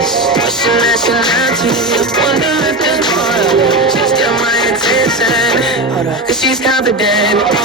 Wishing that she not to. Wonder if there's more. She's got my attention. Hold up, cause she's confident.